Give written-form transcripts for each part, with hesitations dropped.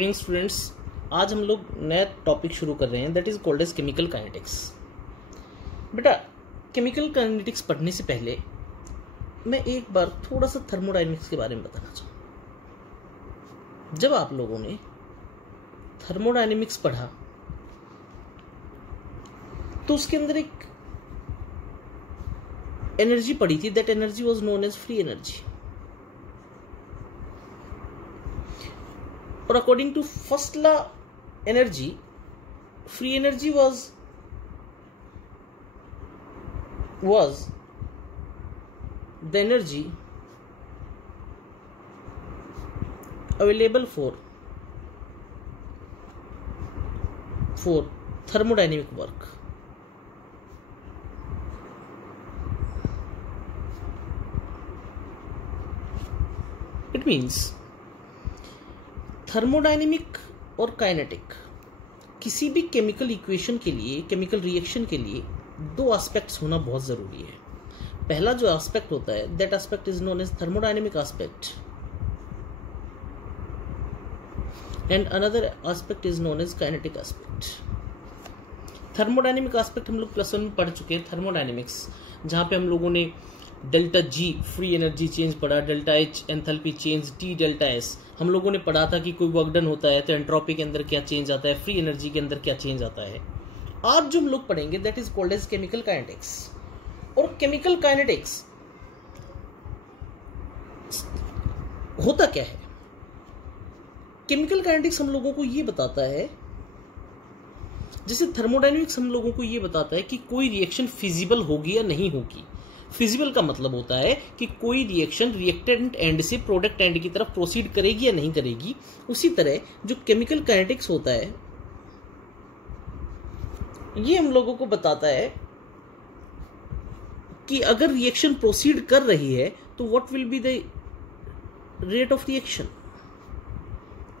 Students, आज हम लोग नया टॉपिक शुरू कर रहे हैं that is called as chemical kinetics. बेटा, केमिकल काइनेटिक्स पढ़ने से पहले मैं एक बार थोड़ा सा थर्मोडायनेमिक्स के बारे में बताना चाहूँ। जब आप लोगों ने थर्मोडायनेमिक्स पढ़ा तो उसके अंदर एक एनर्जी पढ़ी थी, that energy was known as free energy. और according to first law energy, free energy was the energy available for thermodynamic work. It means thermodynamic और काइनेटिक किसी भी केमिकल इक्वेशन के लिए, केमिकल रिएक्शन के लिए दो एस्पेक्ट्स होना बहुत ज़रूरी है। पहला जो एस्पेक्ट होता है that aspect is known as thermodynamic aspect and another aspect is known as kinetic aspect. Thermodynamic aspect हम लोग +1 में पढ़ चुके हैं, थर्मोडायनेमिक्स, जहाँ पे हम लोगों ने delta G free energy change पढ़ा, delta H enthalpy change, T delta S हम लोगों ने पढ़ा था कि कोई वर्क डन होता है तो एंट्रोपी के अंदर क्या चेंज आता है, फ्री एनर्जी के अंदर क्या चेंज आता है। आज जो हम लोग पढ़ेंगे that is called as chemical kinetics. और केमिकल काइनेटिक्स होता क्या है? केमिकल काइनेटिक्स हम लोगों को ये बताता है, जैसे थर्मोडायनेमिक्स हम लोगों को ये बताता है कि कोई रिएक्शन फिजिबल होगी या नहीं होगी। फिजिबल का मतलब होता है कि कोई रिएक्शन रिएक्टेंट एंड से प्रोडक्ट एंड की तरफ प्रोसीड करेगी या नहीं करेगी। उसी तरह जो केमिकल काइनेटिक्स होता है ये हम लोगों को बताता है कि अगर रिएक्शन प्रोसीड कर रही है तो what will be the rate of reaction.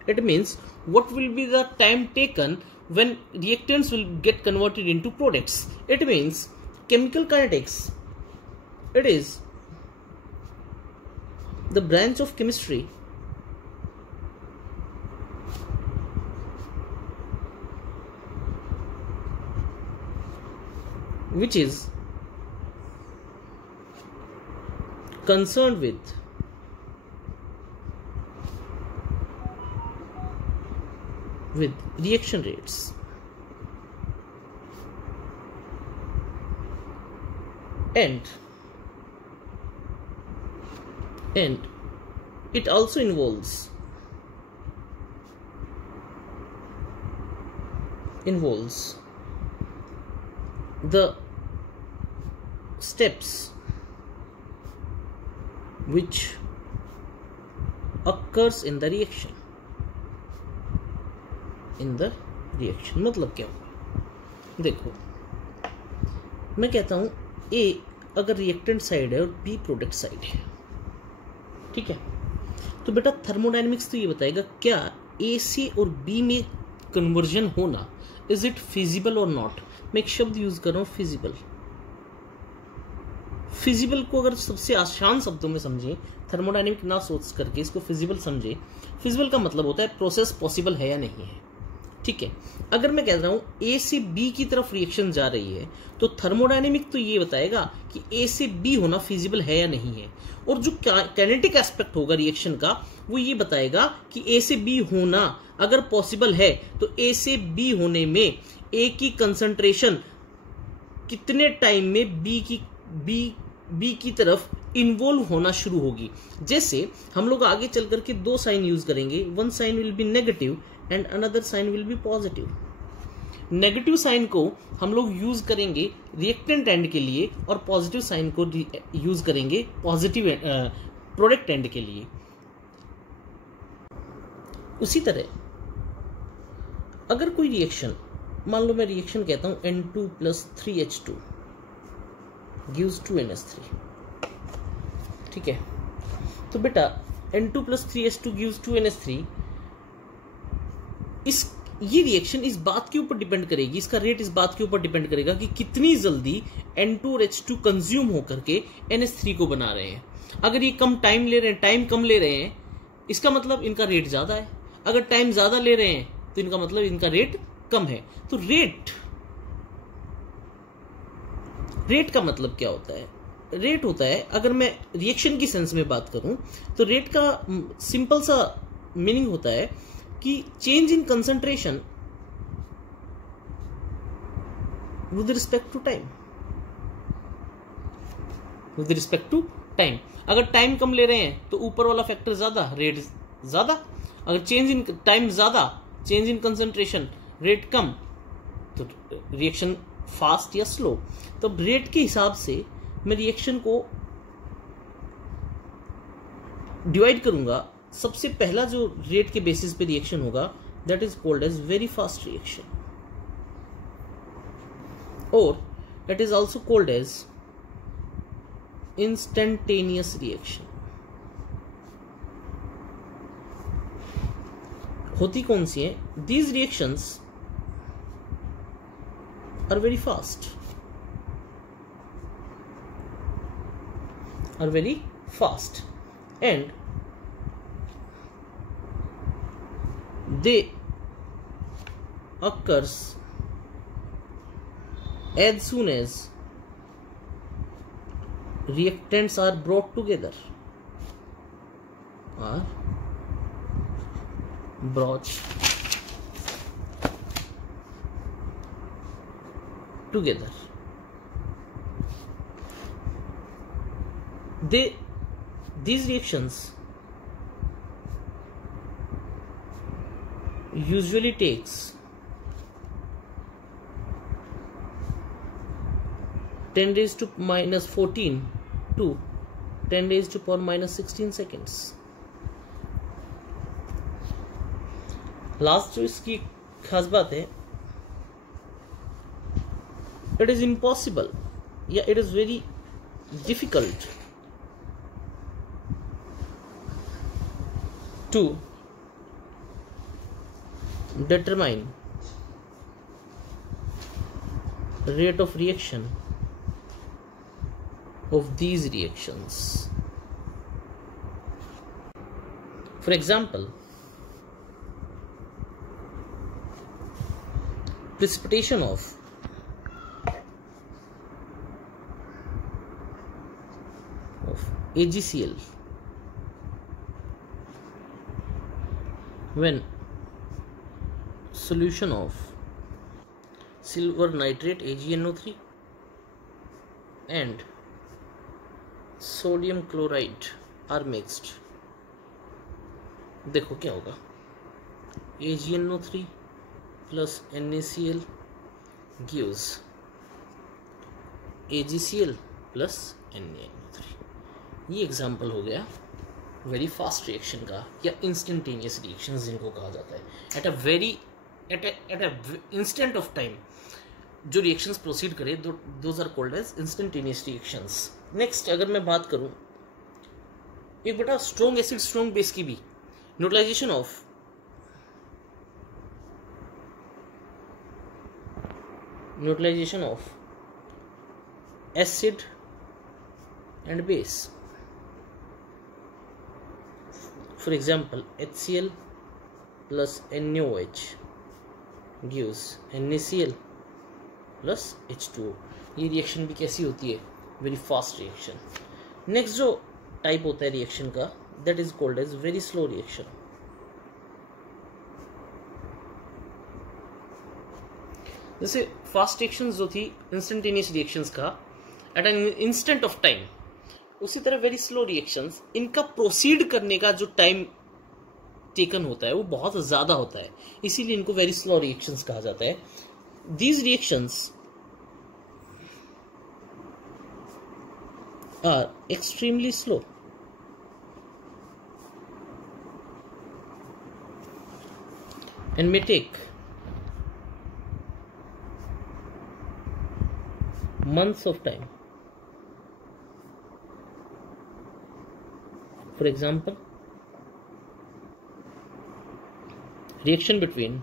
It means what will be the time taken when reactants will get converted into products. It means chemical kinetics, it is the branch of chemistry which is concerned with reaction rates and it also involves the steps which occurs in the reaction। मतलब क्या होगा? देखो, मैं कहता हूं A अगर reactant side है और B प्रोडक्ट साइड है, ठीक है, तो बेटा थर्मोडायनेमिक्स तो ये बताएगा क्या ए से और बी में कन्वर्जन होना इज इट फिजिबल और नॉट। मैं एक शब्द यूज कर रहा हूं, फिजिबल। फिजिबल को अगर सबसे आसान शब्दों में समझें, थर्मोडायनेमिक ना सोच करके इसको फिजिबल समझे। फिजिबल का मतलब होता है प्रोसेस पॉसिबल है या नहीं है, ठीक है। अगर मैं कह रहा हूं ए से बी की तरफ रिएक्शन जा रही है तो थर्मोडायनेमिक तो ये बताएगा कि ए से बी होना फिजिबल है या नहीं है। और जो काइनेटिक एस्पेक्ट होगा रिएक्शन का वो ये बताएगा कि ए से बी होना अगर पॉसिबल है तो ए से बी होने में ए की कंसंट्रेशन कितने टाइम में बी की तरफ इन्वॉल्व होना शुरू होगी। जैसे हम लोग आगे चल करके दो साइन यूज करेंगे, one sign will be negative and another sign will be positive. Negative sign को हम लोग यूज करेंगे रिएक्टेंट एंड के लिए और पॉजिटिव साइन को यूज करेंगे पॉजिटिव प्रोडक्ट एंड के लिए। उसी तरह अगर कोई रिएक्शन, मान लो मैं रिएक्शन कहता हूं N2 + 3H2 gives 2NH3, ठीक है, तो बेटा N2 + 3H2 gives 2NH3, ये रिएक्शन इस बात के ऊपर डिपेंड करेगी, इसका रेट इस बात के ऊपर डिपेंड करेगा कि कितनी जल्दी N2 और H2 कंज्यूम होकर के NH3 को बना रहे हैं। अगर ये कम टाइम ले रहे हैं, टाइम कम ले रहे हैं, इसका मतलब इनका रेट ज्यादा है। अगर टाइम ज्यादा ले रहे हैं तो इनका मतलब इनका रेट कम है। तो रेट का मतलब क्या होता है? रेट होता है, अगर मैं रिएक्शन की सेंस में बात करूं तो रेट का सिंपल सा मीनिंग होता है कि change in concentration with respect to time. With respect to time, अगर टाइम कम ले रहे हैं तो ऊपर वाला फैक्टर ज्यादा, रेट ज्यादा। अगर चेंज इन टाइम ज्यादा, चेंज इन कंसंट्रेशन, रेट कम, तो रिएक्शन फास्ट या स्लो। तो रेट के हिसाब से मैं रिएक्शन को डिवाइड करूंगा। सबसे पहला जो रेट के बेसिस पे रिएक्शन होगा that is called as very fast reaction, और that is also called as instantaneous reaction. होती कौन सी है? These reactions are very fast, and they occurs as soon as reactants are brought together, these reactions usually takes 10 raised to minus 14 to 10 raised to power minus 16 seconds। Last जो इसकी खास बात है, it is impossible या it is very difficult to determine rate of reaction of these reactions. For example, precipitation of AgCl when solution of silver nitrate AgNO3 and sodium chloride are mixed। देखो क्या होगा, AgNO3 plus NaCl gives AgCl plus NaNO3। ये example हो गया very fast reaction का या instantaneous reaction जिनको कहा जाता है। At a instant of time जो रिएक्शंस प्रोसीड करे those are called as instantaneous reactions. Next अगर मैं बात करूं एक बेटा स्ट्रॉन्ग एसिड स्ट्रॉन्ग बेस की भी, neutralization of acid and base. For example, HCl plus NaOH gives NaCl plus H2O। ये रिएक्शन भी कैसी होती है? Very fast reaction. नेक्स्ट जो टाइप होता है रिएक्शन का that is called as very slow reaction. जैसे फास्ट रिएक्शंस जो थी इंस्टेंटेनियस रिएक्शंस का at an instant of time, उसी तरह वेरी स्लो रिएक्शंस इनका प्रोसीड करने का जो टाइम टेकन होता है वो बहुत ज्यादा होता है, इसीलिए इनको वेरी स्लो रिएक्शंस कहा जाता है। These reactions are extremely slow and may take months of time. For example, reaction between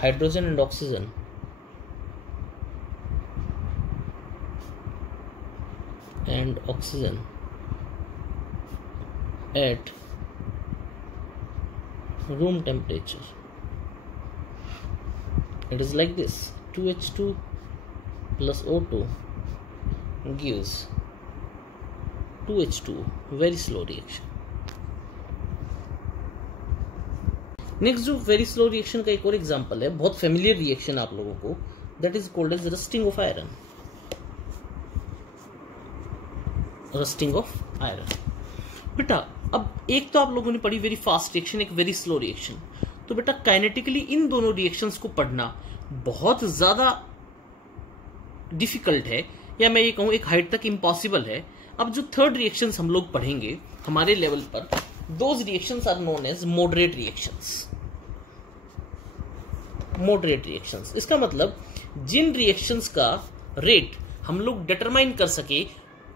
hydrogen and oxygen at room temperature. It is like this: 2H2 plus O2 gives 2H2, very slow reaction. Next जो very slow reaction का एक और example है, बहुत familiar reaction आप लोगों को, that is called as rusting of iron. Rusting of iron. बेटा अब एक तो आप लोगों ने पढ़ी वेरी फास्ट रिएक्शन, एक वेरी स्लो रिएक्शन. तो बेटा काइनेटिकली इन दोनों रिएक्शंस को पढ़ना बहुत ज्यादा डिफिकल्ट है, या मैं ये कहूं एक हाइट तक इम्पॉसिबल है. अब जो थर्ड रिएक्शंस हम लोग पढ़ेंगे हमारे लेवल पर, those reactions are known as moderate reactions. Moderate reactions इसका मतलब जिन रिएक्शंस का रेट हम लोग डिटरमाइन कर सके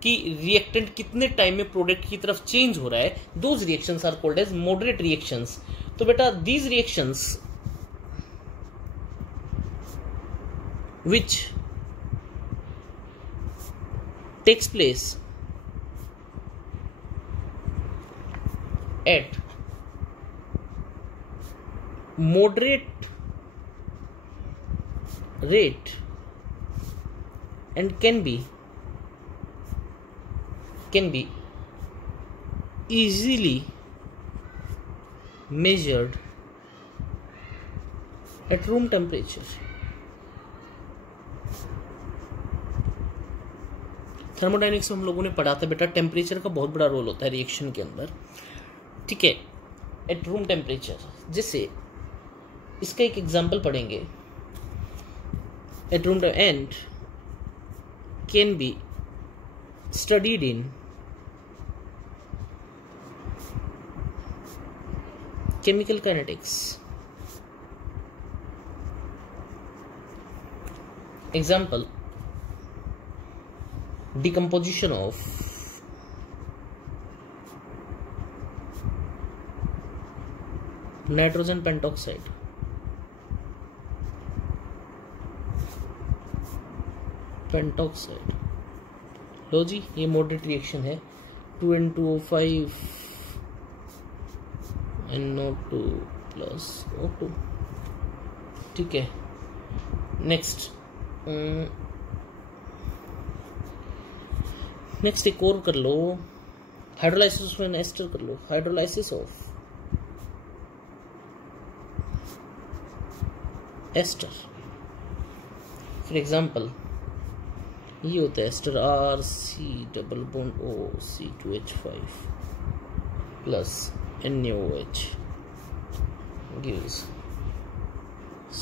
कि रिएक्टेंट कितने टाइम में प्रोडक्ट की तरफ चेंज हो रहा है, those reactions are called as moderate reactions. तो बेटा these reactions which takes place at moderate rate and can be easily measured at room temperature. Thermodynamics में हम लोगों ने पढ़ा था बेटा टेम्परेचर का बहुत बड़ा रोल होता है रिएक्शन के अंदर, ठीक है, एट रूम टेम्परेचर. जैसे इसका एक एग्जांपल पढ़ेंगे, at room and can be studied in chemical kinetics. Example, decomposition of nitrogen pentoxide. लो जी, ये मॉडरेट रिएक्शन है. 2N2O5 NO2 प्लस O2, ठीक है. नेक्स्ट एक और कर लो, हाइड्रोलाइसिस ऑफ एस्टर कर लो. Hydrolysis of ester, for example ये होता है ester RC double bond O C2H5 plus NaOH gives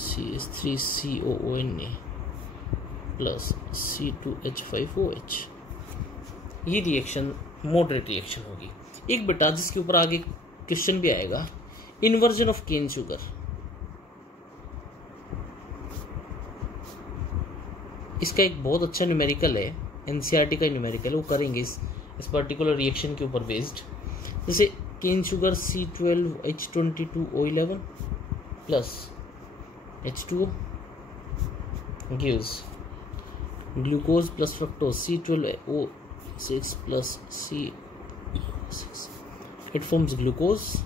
CH3COONa plus C2H5OH. ये रिएक्शन मॉडरेट रिएक्शन होगी. एक बेटा जिसके ऊपर आगे क्वेश्चन भी आएगा, इन्वर्जन ऑफ केन शुगर. इसका एक बहुत अच्छा न्यूमेरिकल है, एनसीईआरटी का न्यूमेरिकल, वो करेंगे इस पर्टिकुलर रिएक्शन के ऊपर बेस्ड. जैसे cane sugar C12H22O11 plus H2O gives glucose plus fructose C12O6 plus C6. It forms glucose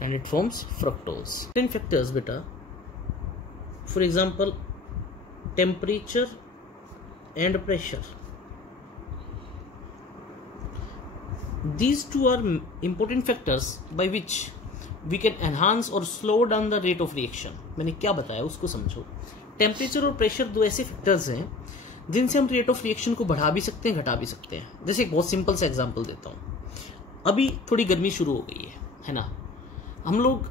and it forms fructose. 10 factors beta. For example, temperature and pressure. These two are important factors by which we can enhance or slow down the rate of reaction. मैंने क्या बताया उसको समझो. Temperature और pressure दो ऐसे factors हैं जिनसे हम रेट ऑफ रिएक्शन को बढ़ा भी सकते हैं, घटा भी सकते हैं. जैसे एक बहुत सिंपल सा एग्जांपल देता हूं. अभी थोड़ी गर्मी शुरू हो गई है ना. हम लोग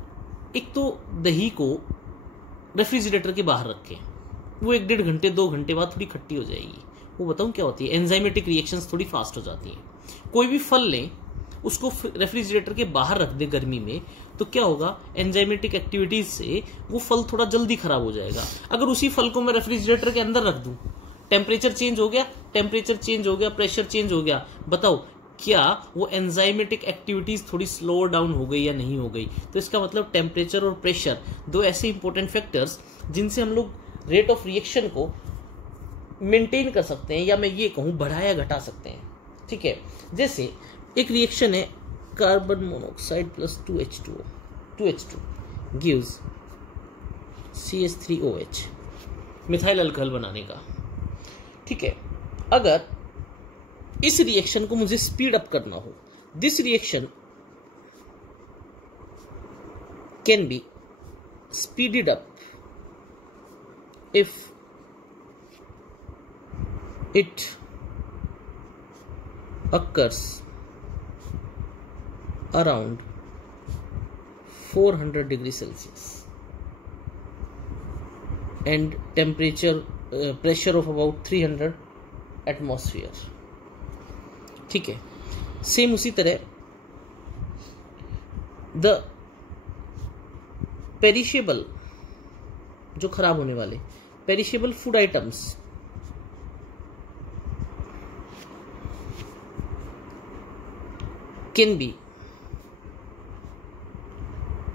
एक तो दही को रेफ्रिजरेटर के बाहर रखें, वो 1-1.5 घंटे 2 घंटे बाद थोड़ी खट्टी हो जाएगी. वो बताऊं क्या होती है, एंजाइमेटिक रिएक्शंस थोड़ी फास्ट हो जाती हैं. कोई भी फल लें, उसको रेफ्रिजरेटर के बाहर रख दे गर्मी में, तो क्या होगा, एंजाइमेटिक एक्टिविटीज से वो फल थोड़ा जल्दी खराब हो जाएगा. अगर उसी फल को मैं रेफ्रिजरेटर के अंदर रख दूं, टेम्परेचर चेंज हो गया, प्रेशर चेंज हो गया, बताओ क्या वो एंजाइमेटिक एक्टिविटीज थोड़ी स्लो डाउन हो गई या नहीं हो गई. तो इसका मतलब टेम्परेचर और प्रेशर दो ऐसे इंपॉर्टेंट फैक्टर्स जिनसे हम लोग रेट ऑफ रिएक्शन को मेंटेन कर सकते हैं, या मैं ये कहूं बढ़ाया घटा सकते हैं. ठीक है, जैसे एक रिएक्शन है carbon monoxide plus 2H2 gives CH3OH, methyl alcohol बनाने का। ठीक है, अगर इस रिएक्शन को मुझे स्पीड अप करना हो, this reaction can be speeded up if it occurs around 400 degrees Celsius and pressure of about 300 atmosphere। ठीक है, सेम उसी तरह द पेरिशेबल, जो खराब होने वाले perishable food items can be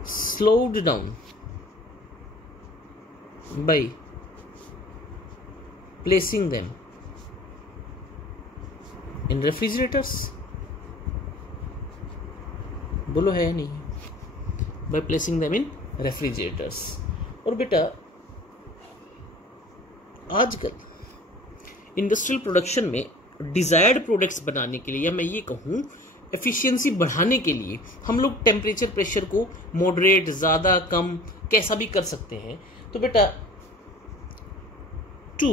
slowed down by placing them in refrigerators। बोलो है या नहीं? by placing them in refrigerators। और बेटा आजकल इंडस्ट्रियल प्रोडक्शन में डिजायर्ड प्रोडक्ट्स बनाने के लिए, या मैं ये कहूं एफिशिएंसी बढ़ाने के लिए, हम लोग टेम्परेचर प्रेशर को मॉडरेट, ज्यादा कम कैसा भी कर सकते हैं। तो बेटा to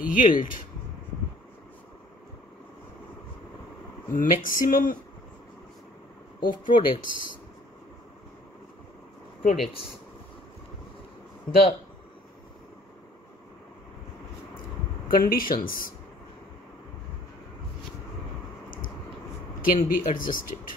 yield maximum of products the conditions can be adjusted।